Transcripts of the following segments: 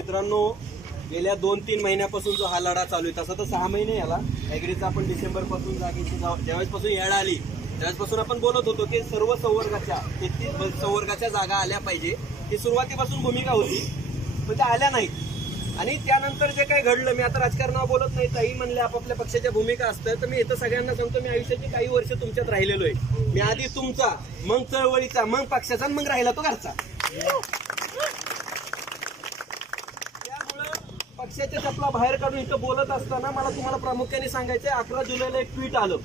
मित्रांनो गेल्या दोन तीन महिन्यापासून जो हा लढा चालू आहे तसा तर सहा महिने याला. ऍग्रीचा आपण डिसेंबरपासून जागेची ज्यावेळेसपासून येळ आली त्यावेळेसपासून आपण बोलत होतो की सर्व संवर्गाच्या तेहतीस संवर्गाच्या जागा आल्या पाहिजे. ही सुरुवातीपासून भूमिका होती पण त्या आल्या नाहीत. आणि त्यानंतर जे काही घडलं मी आता राजकारणावर बोलत नाही ताई म्हणले आपापल्या पक्षाच्या भूमिका असतात. तर मी इथं सगळ्यांना सांगतो मी आयुष्याची काही वर्ष तुमच्यात राहिलेलो आहे. मी आधी तुमचा मग चळवळीचा मग पक्षाचा मग राहिला तो घरचा. पक्षाच्या चपला बाहेर काढून इथं बोलत असताना मला तुम्हाला प्रामुख्याने सांगायचं अकरा जुलैला एक ट्विट आलं.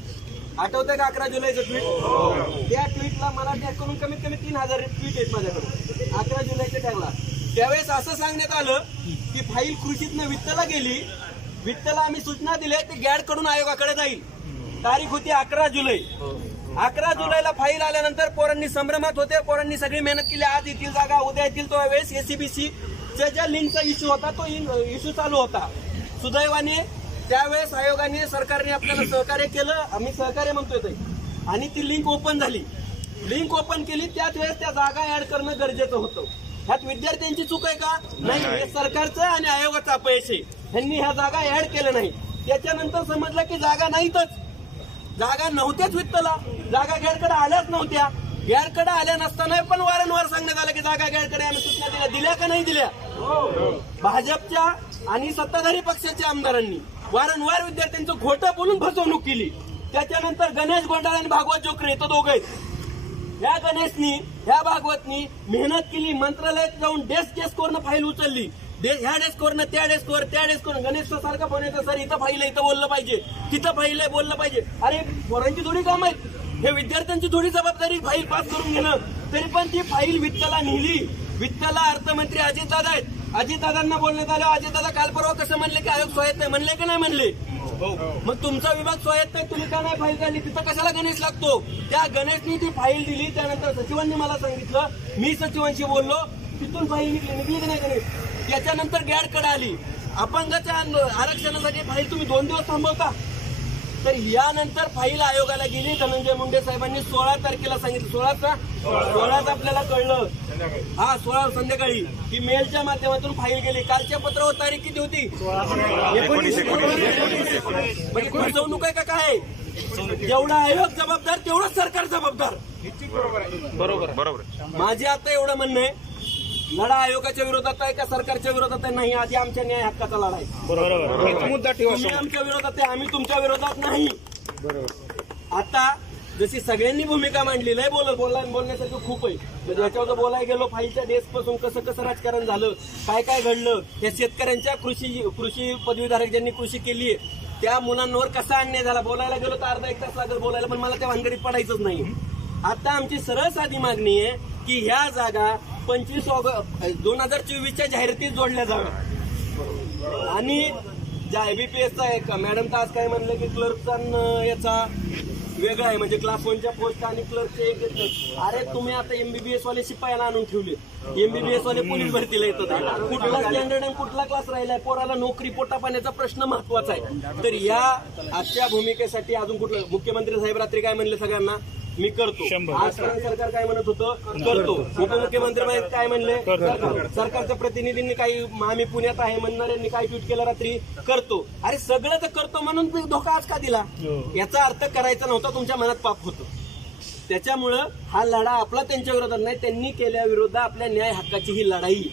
आठवतंय का अकरा जुलैचं ट्विट त्या ट्विटला मला त्याकडून कमीत कमी तीन हजार ट्विट आहेत माझ्याकडून. अकरा जुलैच्या टॅगला त्यावेळेस असं सांगण्यात आलं की फाईल कृषीतनं वित्तला गेली. वित्तला आम्ही सूचना दिल्या ते गॅडकडून आयोगाकडे जाईल. तारीख होती अकरा जुलै. अकरा जुलैला फाईल आल्यानंतर पोरांनी संभ्रमात होते. पोरांनी सगळी मेहनत केली. आज येतील जागा उद्या येतील तो वेळेस एसीबीसी च्या ज्या लिंकचा इश्यू होता तो इश्यू चालू होता. सुदैवाने त्यावेळेस आयोगाने सरकारने आपल्याला सहकार्य केलं. आम्ही सहकार्य म्हणतोय ते. आणि ती लिंक ओपन झाली. लिंक ओपन केली त्याच वेळेस त्या जागा ऍड करणं गरजेचं होतं. ह्यात विद्यार्थ्यांची चूक आहे का? नाही. हे सरकारचं आणि आयोगाचं अपयश. आहे ह्यांनी ह्या जागा ऍड केल्या नाही. त्याच्यानंतर समजलं की जागा नाहीतच. जागा नव्हत्याच वित्तला जागा गॅडकडे आल्याच नव्हत्या. गॅडकडे आल्या नसताना पण वारंवार सांगण्यात आलं की जागा गॅडकडे आम्ही सूचना दिल्या. दिल्या का नाही दिल्या? भाजपच्या आणि सत्ताधारी पक्षाच्या आमदारांनी वारंवार विद्यार्थ्यांचं खोटं बोलून फसवणूक केली. त्याच्यानंतर गणेश गोंडाळ आणि भागवत जोकरे तो तर दोघं आहेत. ह्या गणेशनी ह्या भागवतनी मेहनत केली मंत्रालयात जाऊन डेस्क डेस्कवरनं फाईल उचलली. डे- ह्या डेस्कवरनं त्या डेस्कवर त्या डेस्कवर गणेश सारखं बोलायचं सर इथं फाईल आहे इथं बोललं पाहिजे. तिथं फाईल आहे बोललं पाहिजे. अरे पोरांची थोडी काम आहेत. हे विद्यार्थ्यांची थोडी जबाबदारी फाईल पास करून घेणं. तरी पण ती फाईल वित्तला नेली वित्तला अर्थमंत्री अजितदादा आहेत. अजितदादांना बोलण्यात आलं अजितदादा काल परवा कसं म्हणले की आयोग स्वायत्त आहे? म्हणले की नाही म्हणले? मग तुमचा विभाग स्वायत्त आहे तुम्ही का नाही फाईल काढली? तिथं कशाला गणेश लागतो? त्या गणेशनी ती फाईल दिली त्यानंतर सचिवांनी मला सांगितलं मी सचिवांशी बोललो तिथून फाईल निघली निघली की नाही गणेश? त्याच्यानंतर गॅडकडे आली. अपंगाच्या आरक्षणासाठी फाईल तुम्ही दोन दिवस थांबवता. तर यानंतर फाईल आयोगाला गेली. धनंजय मुंडे साहेबांनी सोळा तारखेला सांगितलं. सोळाचा? सोळाच आपल्याला कळलं. हा सोळा संध्याकाळी. की मेलच्या माध्यमातून फाईल गेली. कालच्या पत्रावर तारीख किती होती? म्हणजे फसवणूक आहे का काय? जेवढा आयोग जबाबदार तेवढं सरकार जबाबदार. बरोबर माझे आता एवढं म्हणणं आहे लढा आयोगाच्या विरोधात आहे का सरकारच्या विरोधात आहे? नाही आधी आमच्या न्याय हक्काचा लढा आहे. मुद्दा ठेवा तुम्ही आमच्या विरोधात आहे आम्ही तुमच्या विरोधात नाही. आता जशी सगळ्यांनी भूमिका मांडलेली आहे बोल बोला बोलण्यासारखं खूप आहे. म्हणजे याच्यावर बोलायला गेलो फाईलच्या डेस्कपासून कसं कसं राजकारण झालं काय काय घडलं या शेतकऱ्यांच्या कृषी कृषी पदवीधारक ज्यांनी कृषी केली आहे त्या मुलांवर कसा अन्याय झाला? बोलायला गेलो तर अर्धा एक तास लागेल बोलायला पण मला त्या भानगडीत पडायचंच नाही. आता आमची सरळ साधी मागणी आहे की ह्या जागा पंचवीस ऑगस्ट दोन हजार चोवीसच्या जाहिरातीत जोडल्या जाव्या आणि ज्या एबीपीएसचा एक मॅडम तर आज काय म्हणलं की क्लर्कचा याचा वेगळा आहे. म्हणजे क्लास वनच्या पोस्ट आणि क्लर्कचे एक अरे तुम्ही आता एमबीबीएस वाले शिपायाला आणून ठेवले. एमबीबीएस वाले पोलीस भरतीला येतात. कुठला स्टँडर्ड आणि कुठला क्लास राहिलाय? पोराला नोकरी पोटा पाण्याचा प्रश्न महत्त्वाचा आहे. तर या अशा भूमिकेसाठी अजून कुठलं? मुख्यमंत्री साहेब रात्री काय म्हणले सगळ्यांना? मी करतो. आज सरकार काय म्हणत होतं? करतो. उपमुख्यमंत्री काय म्हणले? करतो. सरकारच्या प्रतिनिधींनी काही आम्ही पुण्यात आहे म्हणणाऱ्यांनी काय ट्विट केलं रात्री? करतो. अरे सगळं तर करतो म्हणून धोका आज का दिला? याचा अर्थ करायचा नव्हता तुमच्या मनात पाप होतं. त्याच्यामुळं हा लढा आपला त्यांच्या विरोधात नाही त्यांनी केल्या विरोधात आपल्या न्याय हक्काची ही लढाई.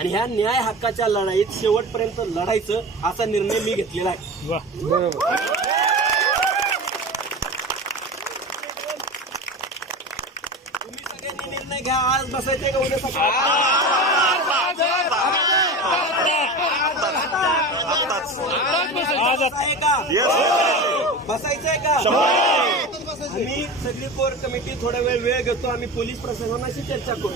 आणि ह्या न्याय हक्काच्या लढाईत शेवटपर्यंत लढायचं असा निर्णय मी घेतलेला आहे तुम्ही सगळ्यांनी घ्या आज बसायचे का उद्या सकाळी का बसायचं का आम्ही सगळी कोर कमिटी थोडा वेळ वेळ घेतो. आम्ही पोलीस प्रशासनाशी चर्चा करू.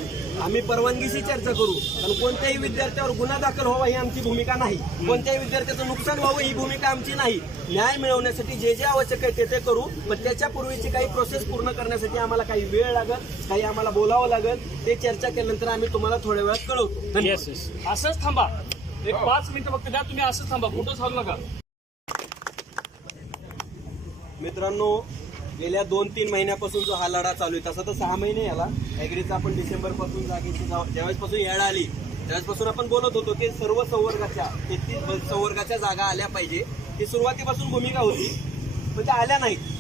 आम्ही परवानगीशी चर्चा करू. कारण कोणत्याही विद्यार्थ्यावर गुन्हा दाखल व्हावा ही आमची भूमिका नाही. कोणत्याही विद्यार्थ्याचं नुकसान व्हावं ही भूमिका आमची नाही. न्याय मिळवण्यासाठी जे जे आवश्यक आहे ते ते करू. पण त्याच्या पूर्वीची काही प्रोसेस पूर्ण करण्यासाठी आम्हाला काही वेळ लागत काही आम्हाला बोलावं लागत. ते चर्चा केल्यानंतर आम्ही तुम्हाला थोड्या वेळात कळवतो. असंच थांबा. एक पाच मिनिटं फक्त द्या. तुम्ही असंच थांबा. कुठंच हलू नका. मित्रांनो गेल्या दोन तीन महिन्यापासून जो हा लढा चालू आहे तसा तर सहा महिने याला. ऍग्रीचा आपण डिसेंबरपासून जागेची ज्यावेळेसपासून येळ आली त्यावेळेसपासून आपण बोलत होतो की सर्व संवर्गाच्या तेहतीस संवर्गाच्या जागा आल्या पाहिजे. ही सुरुवातीपासून भूमिका होती पण त्या आल्या नाहीत.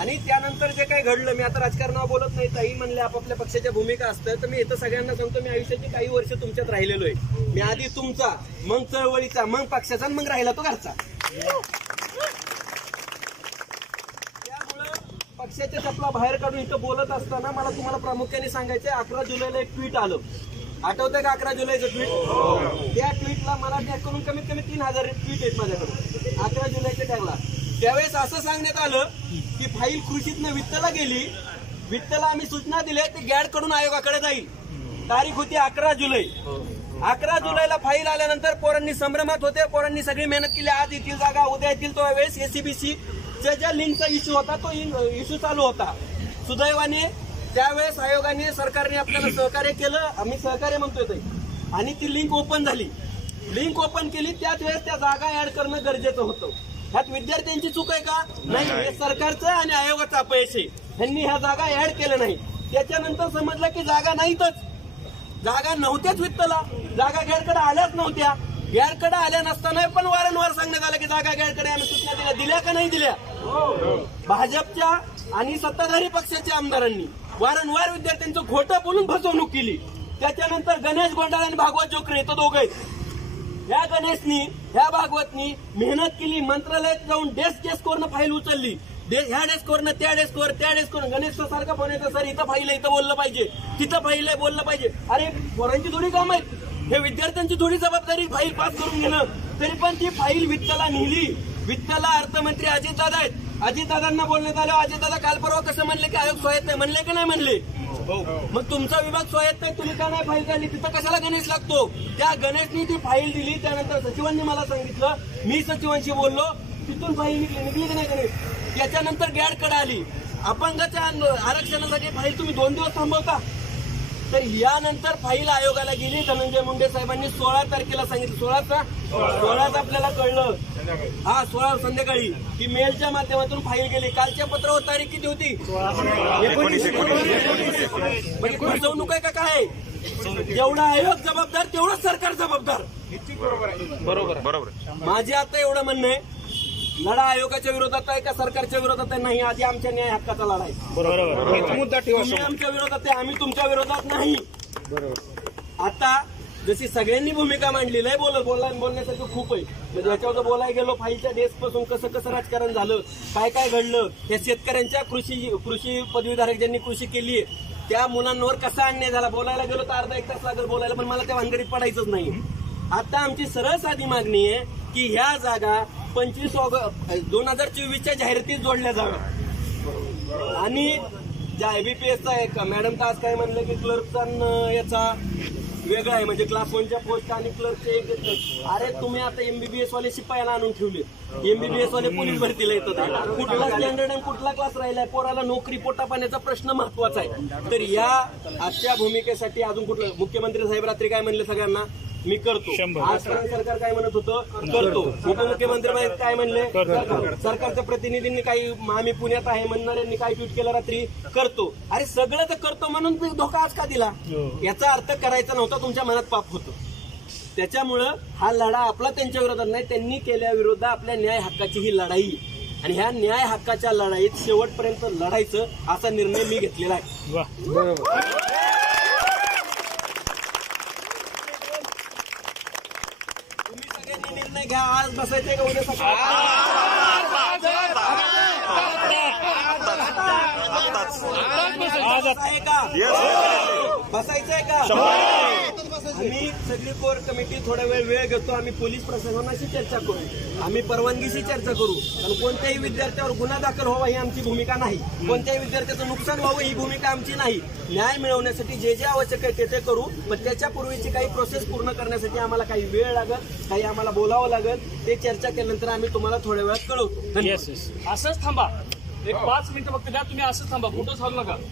आणि त्यानंतर जे काही घडलं मी आता राजकारणावर बोलत नाही ताई म्हणले आपापल्या पक्षाच्या भूमिका असतात. तर मी इथं सगळ्यांना सांगतो मी आयुष्याची काही वर्ष तुमच्यात राहिलेलो आहे. मी आधी तुमचा मग चळवळीचा मग पक्षाचा मग राहिला तो घरचा. पक्षाच्या बाहेर काढून इथं बोलत असताना मला तुम्हाला प्रामुख्याने सांगायचं अकरा जुलैला एक ट्विट आलं. आठवतंय का अकरा जुलैचं ट्विट त्या ट्विटला मला टॅग करून कमीत कमी तीन हजार ट्विट आहेत माझ्याकडे अकरा जुलैच्या टॅगला त्यावेळेस असं सांगण्यात आलं की फाईल कृषीतनं वित्तला गेली. वित्तला आम्ही सूचना दिल्या ते गॅडकडून आयोगाकडे जाईल. तारीख होती अकरा जुलै. अकरा जुलैला फाईल आल्यानंतर पोरांनी संभ्रमात होते. पोरांनी सगळी मेहनत केली. आज येथील जागा उद्या येतील तो वेळेस एसीबीसी ज्या ज्या लिंकचा इश्यू होता तो इश्यू चालू होता. सुदैवाने त्यावेळेस आयोगाने सरकारने आपल्याला सहकार्य केलं. आम्ही सहकार्य म्हणतोय ते. आणि ती लिंक ओपन झाली. लिंक ओपन केली त्याच वेळेस त्या जागा ऍड करणं गरजेचं होतं. ह्यात विद्यार्थ्यांची चूक आहे का? नाही. हे सरकारचं आणि आयोगाचं अपयश आहे. त्यांनी ह्या जागा ऍड केल्या नाही त्याच्यानंतर समजलं की जागा नाहीतच. जागा नव्हत्याच वित्तला जागा घ्यायकडे आल्याच नव्हत्या. गॅडकडे आल्या नसताना पण वारंवार सांगण्यात आलं की जागा गॅडकडे आम्ही सूचना दिल्या. दिल्या का नाही दिल्या? भाजपच्या आणि सत्ताधारी पक्षाच्या आमदारांनी वारंवार विद्यार्थ्यांचं खोटं बोलून फसवणूक केली. त्याच्यानंतर गणेश गोंडाळ आणि भागवत जोकरे इथं दोघं आहेत. या गणेशनी ह्या भागवतनी मेहनत केली मंत्रालयात जाऊन डेस्क डेस्कवरनं फाईल उचलली. डे- ह्या डेस्कवरनं त्या डेस्कवर त्या डेस्कवर गणेश सारखं बनवायचं सर इथं फाईल आहे इथं बोललं पाहिजे. तिथं फाईल आहे बोललं पाहिजे. अरे पोरांची थोडी काम आहेत. हे विद्यार्थ्यांची थोडी जबाबदारी फाईल पास करून घेणं. तरी पण ती फाईल वित्ताला नेली. वित्ताला अर्थमंत्री अजितदादा आहेत. अजितदादांना बोलण्यात आलं. अजितदादा काल परवा कसं म्हणले की आयोग स्वायत्त आहे? म्हणले की नाही म्हणले? हो. मग तुमचा विभाग स्वायत्त आहे तुम्ही का नाही फाईल काढली? तिथं कशाला गणेश लागतो? त्या गणेशनी ती फाईल दिली. त्यानंतर सचिवांनी मला सांगितलं. मी सचिवांशी बोललो. तिथून फाईल निघली. निघली की नाही गणेश? त्याच्यानंतर गॅडकडे आली. अपंगाच्या आरक्षणासाठी फाईल तुम्ही दोन दिवस थांबवता. तर यानंतर फाईल आयोगाला गेली. धनंजय मुंडे साहेबांनी सोळा तारखेला सांगितलं. सोळाचा? सोळाच आपल्याला कळलं. हा सोळा संध्याकाळी. की मेलच्या माध्यमातून फाईल गेली. कालच्या पत्रावर तारीख किती होती? एकोणीस म्हणजे फसवणूक आहे का काय? जेवढा आयोग जबाबदार तेवढं सरकार जबाबदार. बरोबर. बरोबर. माझे आता एवढं म्हणणं आहे लढा आयोगाच्या विरोधात आहे का सरकारच्या विरोधात आहे? नाही आधी आमच्या न्याय हक्काचा लढा आहे. मुद्दा ठेवा तुम्ही आमच्या विरोधात आहे आम्ही तुमच्या विरोधात नाही. आता जशी सगळ्यांनी भूमिका मांडलेली आहे बोल बोला बोलण्यासारखं खूप आहे. म्हणजे याच्यावर बोलायला गेलो फाईलच्या डेस्कपासून कसं कसं राजकारण झालं काय काय घडलं त्या शेतकऱ्यांच्या कृषी कृषी पदवीधारक ज्यांनी कृषी केली आहे त्या मुलांवर कसा अन्याय झाला? बोलायला गेलो तर अर्धा एक तास लागेल बोलायला पण मला त्या भानगडीत पडायचंच नाही. आता आमची सरळ साधी मागणी आहे की ह्या जागा पंचवीस ऑगस्ट दोन हजार चोवीसच्या जाहिरातीत जोडल्या जाव्या आणि ज्या एबीपीएसचा एक मॅडम तर आज काय म्हणलं की क्लर्कचा याचा वेगळा आहे म्हणजे क्लास वनच्या पोस्ट आणि क्लर्कचे एक अरे तुम्ही आता एमबीबीएस वाले शिपायाला आणून ठेवले एमबीबीएस वाले पोलीस भरतीला येतात. कुठला स्टँडर्ड आणि कुठला क्लास राहिलाय? पोराला नोकरी पोटा पाण्याचा प्रश्न महत्त्वाचा आहे. तर या आजच्या भूमिकेसाठी अजून कुठलं? मुख्यमंत्री साहेब रात्री काय म्हणले सगळ्यांना? मी करतो. आजपर्यंत सरकार काय म्हणत होतं? करतो. उपमुख्यमंत्री काय म्हणले? करतो. सरकारच्या प्रतिनिधींनी काही आम्ही पुण्यात आहे म्हणणाऱ्यांनी काय ट्विट केलं रात्री? करतो. अरे सगळं तर करतो म्हणून तुम्ही धोका आज का दिला? याचा अर्थ करायचा नव्हता तुमच्या मनात पाप होतं. त्याच्यामुळं हा लढा आपला त्यांच्या विरोधात नाही त्यांनी केल्या विरोधात आपल्या न्याय हक्काची ही लढाई. आणि ह्या न्याय हक्काच्या लढाईत शेवटपर्यंत लढायचं असा निर्णय मी घेतलेला आहे तुम्ही सगळ्यांनी निर्णय घ्या आज बसायचे का उद्या सकाळी बसायचंय. का? आम्ही सगळी कोर कमिटी थोडा वेळ वेळ घेतो आम्ही पोलीस प्रशासनाशी चर्चा करू. आम्ही परवानगीशी चर्चा करू. कारण कोणत्याही विद्यार्थ्यावर गुन्हा दाखल व्हावा ही आमची भूमिका नाही. कोणत्याही विद्यार्थ्याचं नुकसान व्हावं ही भूमिका आमची नाही. न्याय मिळवण्यासाठी जे जे आवश्यक आहे ते ते करू पण त्याच्या पूर्वीची काही प्रोसेस पूर्ण करण्यासाठी आम्हाला काही वेळ लागेल काही आम्हाला बोलावं लागेल. ते चर्चा केल्यानंतर आम्ही तुम्हाला थोड्या वेळात कळवतो. धन्यवाद. येस येस असंच थांबा. एक पाच मिनिटं फक्त द्या तुम्ही असंच थांबा. कुठं चालू नका.